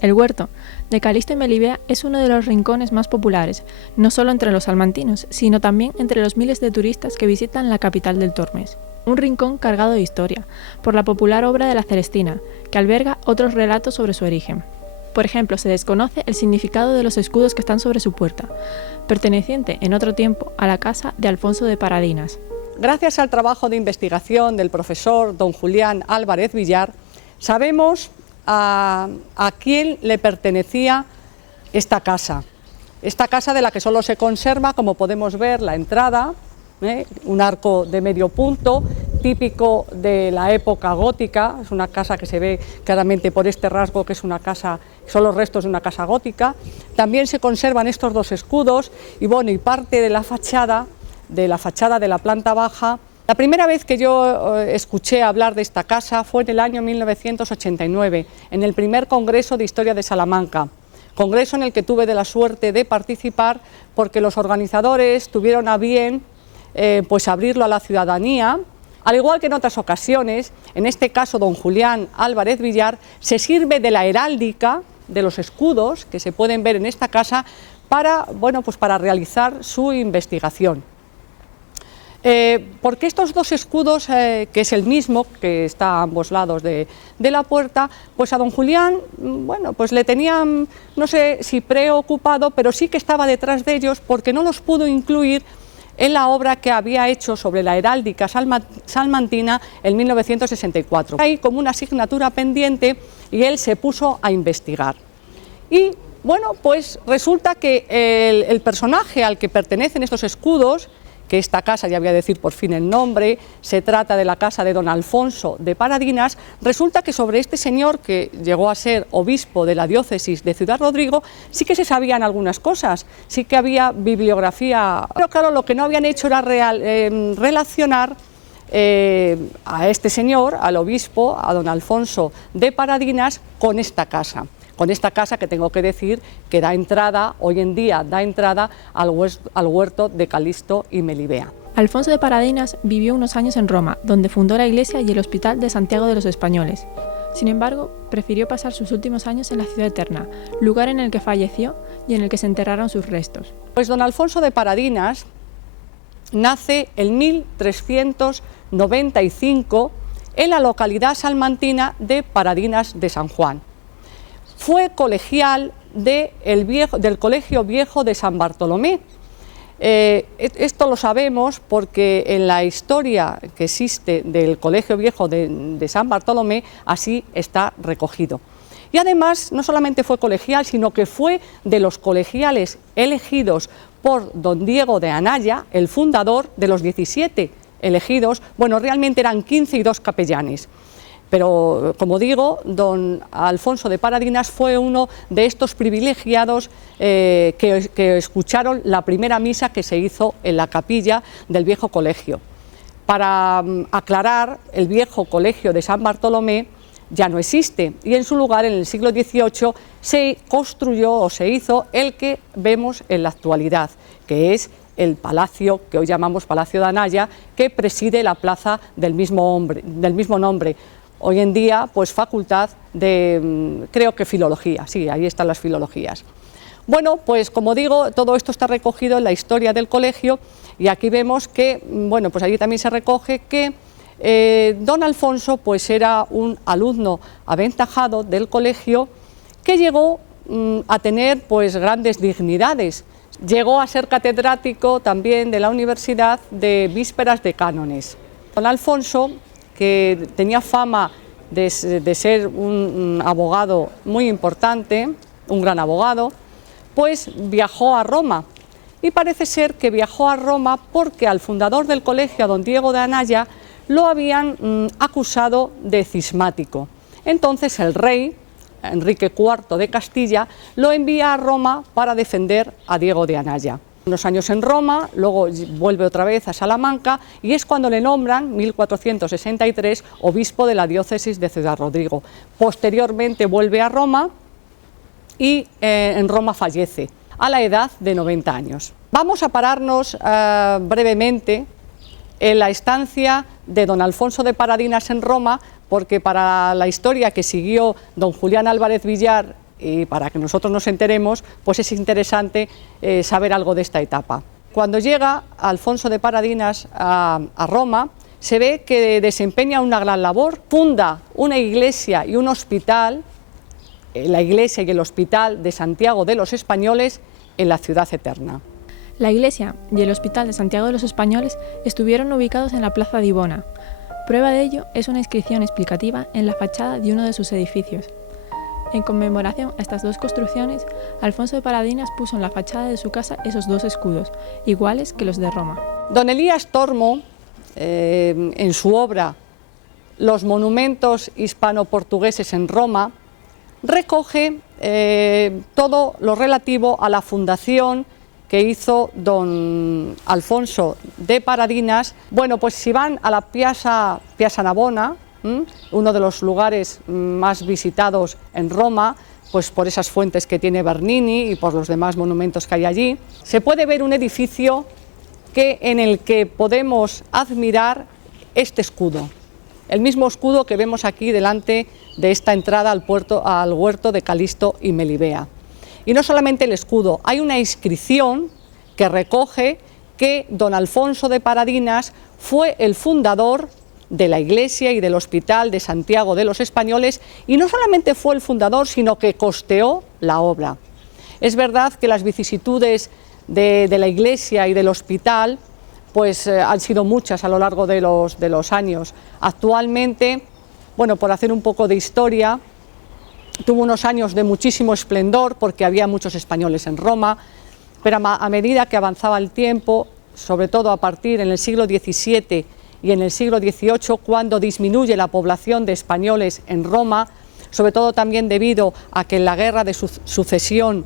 El huerto de Calisto y Melibea es uno de los rincones más populares, no solo entre los salmantinos, sino también entre los miles de turistas que visitan la capital del Tormes. Un rincón cargado de historia, por la popular obra de la Celestina, que alberga otros relatos sobre su origen. Por ejemplo, se desconoce el significado de los escudos que están sobre su puerta, perteneciente en otro tiempo a la casa de Alfonso de Paradinas. Gracias al trabajo de investigación del profesor don Julián Álvarez Villar, sabemos a quién le pertenecía esta casa de la que solo se conserva, como podemos ver, la entrada, un arco de medio punto, típico de la época gótica. Es una casa que se ve claramente por este rasgo que es una casa, son los restos de una casa gótica. También se conservan estos dos escudos y bueno, y parte de la fachada de la planta baja. La primera vez que yo escuché hablar de esta casa fue en el año 1989, en el primer Congreso de Historia de Salamanca, congreso en el que tuve la suerte de participar porque los organizadores tuvieron a bien pues abrirlo a la ciudadanía. Al igual que en otras ocasiones, en este caso don Julián Álvarez Villar se sirve de la heráldica, de los escudos que se pueden ver en esta casa para, bueno, pues para realizar su investigación. Porque estos dos escudos, que es el mismo, que está a ambos lados de la puerta, pues a don Julián, bueno, pues le tenían, no sé si preocupado, pero sí que estaba detrás de ellos porque no los pudo incluir en la obra que había hecho sobre la heráldica salmantina en 1964. Hay como una asignatura pendiente y él se puso a investigar. Y bueno, pues resulta que el personaje al que pertenecen estos escudos, que esta casa, ya voy a decir por fin el nombre, se trata de la casa de don Alfonso de Paradinas, resulta que sobre este señor, que llegó a ser obispo de la diócesis de Ciudad-Rodrigo, sí que se sabían algunas cosas, sí que había bibliografía, pero claro, lo que no habían hecho era relacionar a este señor, al obispo, a don Alfonso de Paradinas, con esta casa. Con esta casa que tengo que decir que da entrada, hoy en día da entrada al huerto de Calisto y Melibea. Alfonso de Paradinas vivió unos años en Roma, donde fundó la iglesia y el hospital de Santiago de los Españoles. Sin embargo, prefirió pasar sus últimos años en la ciudad eterna, lugar en el que falleció y en el que se enterraron sus restos. Pues don Alfonso de Paradinas nace en 1395 en la localidad salmantina de Paradinas de San Juan. Fue colegial del Colegio Viejo de San Bartolomé. Esto lo sabemos porque en la historia que existe del Colegio Viejo de San Bartolomé así está recogido. Y además no solamente fue colegial, sino que fue de los colegiales elegidos por don Diego de Anaya, el fundador, de los 17 elegidos. Bueno, realmente eran 15 y 2 capellanes. Pero, como digo, don Alfonso de Paradinas fue uno de estos privilegiados que escucharon la primera misa que se hizo en la capilla del viejo colegio. Para aclarar, el viejo colegio de San Bartolomé ya no existe y en su lugar, en el siglo XVIII, se construyó o se hizo el que vemos en la actualidad, que es el palacio que hoy llamamos Palacio de Anaya, que preside la plaza del mismo nombre. Hoy en día, pues facultad de, creo que filología, sí, ahí están las filologías. Bueno, pues como digo, todo esto está recogido en la historia del colegio y aquí vemos que, bueno, pues allí también se recoge que don Alfonso pues era un alumno aventajado del colegio que llegó a tener pues grandes dignidades. Llegó a ser catedrático también de la Universidad de Vísperas de Cánones. Don Alfonso, que tenía fama de ser un abogado muy importante, un gran abogado, pues viajó a Roma. Y parece ser que viajó a Roma porque al fundador del colegio, a don Diego de Anaya, lo habían acusado de cismático. Entonces el rey, Enrique IV de Castilla, lo envía a Roma para defender a Diego de Anaya. Unos años en Roma, luego vuelve otra vez a Salamanca y es cuando le nombran, 1463, obispo de la diócesis de Ciudad-Rodrigo. Posteriormente vuelve a Roma y en Roma fallece a la edad de 90 años. Vamos a pararnos brevemente en la estancia de don Alfonso de Paradinas en Roma, porque para la historia que siguió don Julián Álvarez Villar y para que nosotros nos enteremos, pues es interesante saber algo de esta etapa. Cuando llega Alfonso de Paradinas a Roma, se ve que desempeña una gran labor, funda una iglesia y un hospital, la iglesia y el hospital de Santiago de los Españoles en la Ciudad Eterna. La iglesia y el hospital de Santiago de los Españoles estuvieron ubicados en la plaza de Ibona. Prueba de ello es una inscripción explicativa en la fachada de uno de sus edificios. En conmemoración a estas dos construcciones, Alfonso de Paradinas puso en la fachada de su casa esos dos escudos, iguales que los de Roma. Don Elías Tormo, en su obra Los monumentos hispano-portugueses en Roma, recoge todo lo relativo a la fundación que hizo don Alfonso de Paradinas. Bueno, pues si van a la Piazza Navona, uno de los lugares más visitados en Roma, pues por esas fuentes que tiene Bernini y por los demás monumentos que hay allí, se puede ver un edificio en el que podemos admirar este escudo, el mismo escudo que vemos aquí delante de esta entrada al huerto de Calisto y Melibea. Y no solamente el escudo, hay una inscripción que recoge que don Alfonso de Paradinas fue el fundador de la iglesia y del hospital de Santiago de los Españoles, y no solamente fue el fundador, sino que costeó la obra. Es verdad que las vicisitudes de la iglesia y del hospital pues han sido muchas a lo largo de los años. Actualmente, bueno, por hacer un poco de historia, tuvo unos años de muchísimo esplendor porque había muchos españoles en Roma, pero a medida que avanzaba el tiempo, sobre todo a partir en el siglo XVII y en el siglo XVIII, cuando disminuye la población de españoles en Roma, sobre todo también debido a que en la guerra de sucesión,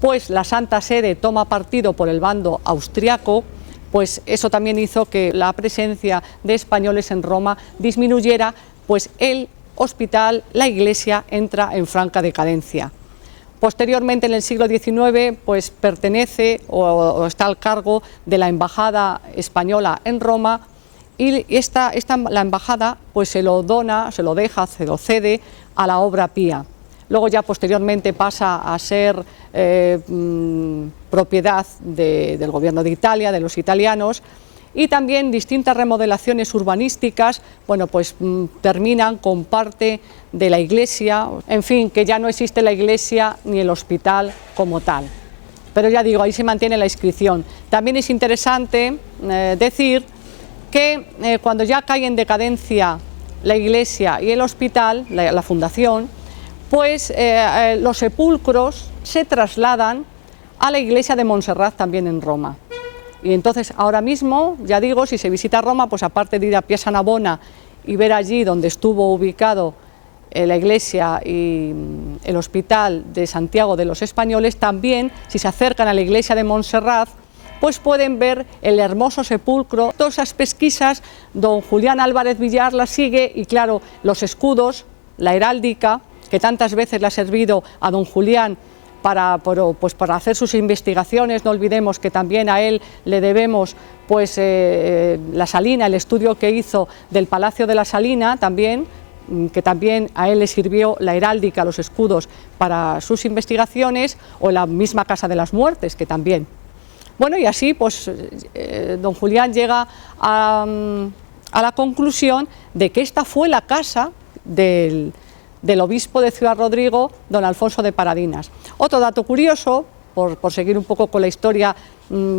pues la Santa Sede toma partido por el bando austriaco, pues eso también hizo que la presencia de españoles en Roma disminuyera, pues el hospital, la iglesia, entra en franca decadencia. Posteriormente, en el siglo XIX, pues pertenece o está al cargo de la embajada española en Roma, y la embajada pues se lo cede a la Obra Pía. Luego ya posteriormente pasa a ser propiedad del gobierno de Italia, de los italianos, y también distintas remodelaciones urbanísticas, bueno, pues terminan con parte de la iglesia, en fin, que ya no existe la iglesia ni el hospital como tal. Pero ya digo, ahí se mantiene la inscripción. También es interesante decir que cuando ya cae en decadencia la iglesia y el hospital, la fundación, pues los sepulcros se trasladan a la iglesia de Montserrat también en Roma. Y entonces ahora mismo, ya digo, si se visita Roma, pues aparte de ir a Piazza Navona y ver allí donde estuvo ubicado la iglesia y el hospital de Santiago de los Españoles, también si se acercan a la iglesia de Montserrat, pues pueden ver el hermoso sepulcro. Todas esas pesquisas, don Julián Álvarez Villar las sigue, y claro, los escudos, la heráldica, que tantas veces le ha servido a don Julián para hacer sus investigaciones. No olvidemos que también a él le debemos pues la Salina, el estudio que hizo del Palacio de la Salina también, que también a él le sirvió la heráldica, los escudos, para sus investigaciones, o la misma Casa de las Muertes, que también. Bueno, y así pues don Julián llega a la conclusión de que esta fue la casa del obispo de Ciudad Rodrigo, don Alfonso de Paradinas. Otro dato curioso, por seguir un poco con la historia,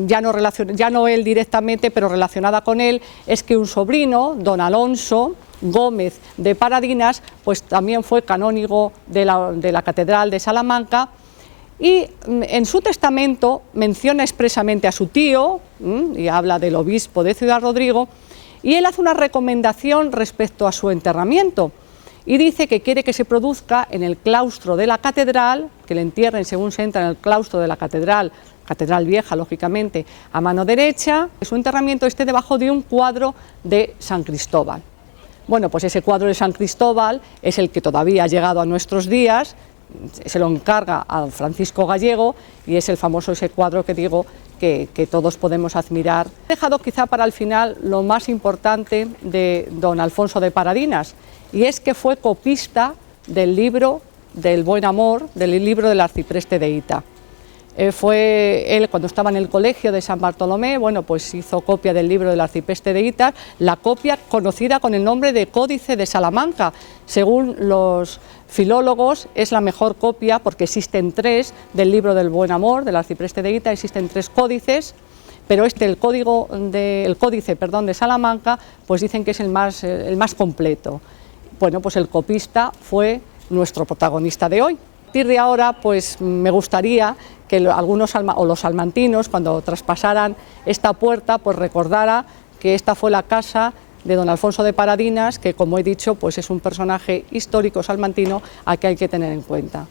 ya no él directamente, pero relacionada con él, es que un sobrino, don Alonso Gómez de Paradinas, pues también fue canónigo de la Catedral de Salamanca, y en su testamento menciona expresamente a su tío, y habla del obispo de Ciudad Rodrigo, y él hace una recomendación respecto a su enterramiento, y dice que quiere que se produzca en el claustro de la catedral, que le entierren según se entra en el claustro de la catedral vieja, lógicamente, a mano derecha, que su enterramiento esté debajo de un cuadro de San Cristóbal. Bueno, pues ese cuadro de San Cristóbal es el que todavía ha llegado a nuestros días, se lo encarga a Francisco Gallego, y es el famoso ese cuadro que digo que todos podemos admirar. He dejado quizá para el final lo más importante de don Alfonso de Paradinas, y es que fue copista del libro del Buen Amor, del libro del arcipreste de Hita. Fue él, cuando estaba en el colegio de San Bartolomé, bueno, pues hizo copia del libro del arcipreste de Hita, la copia conocida con el nombre de Códice de Salamanca. Según los filólogos, es la mejor copia porque existen 3 del libro del Buen Amor, del arcipreste de Hita, existen 3 códices, pero el Códice de Salamanca, pues dicen que es el más completo. Bueno, pues el copista fue nuestro protagonista de hoy. A partir de ahora, pues me gustaría que los salmantinos, cuando traspasaran esta puerta, pues recordara que esta fue la casa de don Alfonso de Paradinas, que, como he dicho, pues es un personaje histórico salmantino al que hay que tener en cuenta.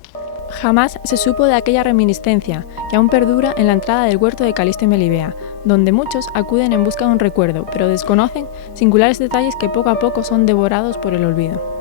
Jamás se supo de aquella reminiscencia que aún perdura en la entrada del huerto de Calisto y Melibea, donde muchos acuden en busca de un recuerdo, pero desconocen singulares detalles que poco a poco son devorados por el olvido.